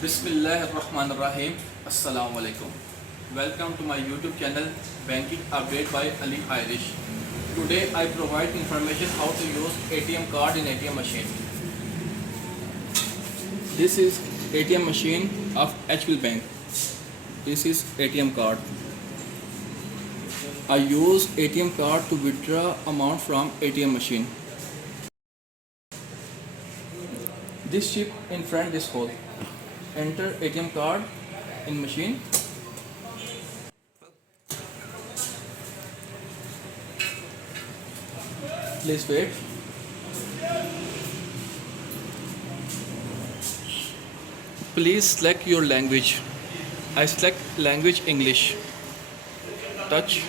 Bismillahirrahmanirrahim. Assalamu alaikum. Welcome to my YouTube channel Banking Update by Ali Irish. Today I provide information how to use ATM card in ATM machine. This is ATM machine of HB Bank. This is ATM card. I use ATM card to withdraw amount from ATM machine. This chip in front is hole. Enter ATM card in machine. Please wait. Please select your language. I select language English. Touch.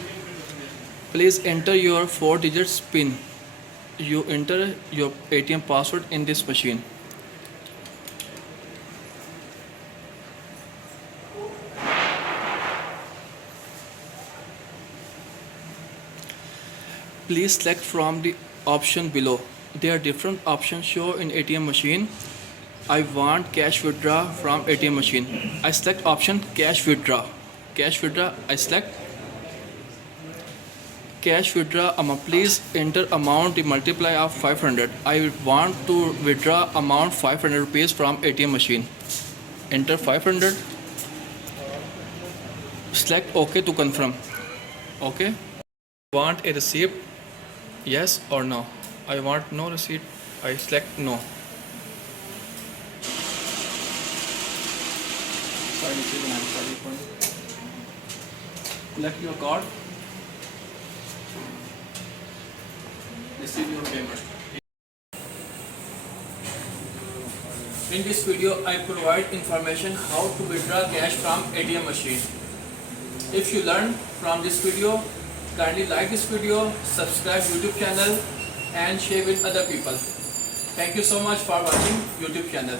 Please enter your 4-digit PIN. You enter your ATM password in this machine. Please select from the option below. There are different options show in ATM machine. I want cash withdraw from ATM machine. I select option cash withdraw. Cash withdraw, I select cash withdraw amount. Please enter amount the multiply of 500. I want to withdraw amount 500 rupees from ATM machine. Enter 500. Select OK to confirm. OK. Want a receipt? Yes or no? I want no receipt. I select no. Select your card. Receive your payment. In this video, I provide information how to withdraw cash from ATM machine. If you learn from this video, kindly like this video, subscribe YouTube channel and share with other people. Thank you so much for watching YouTube channel.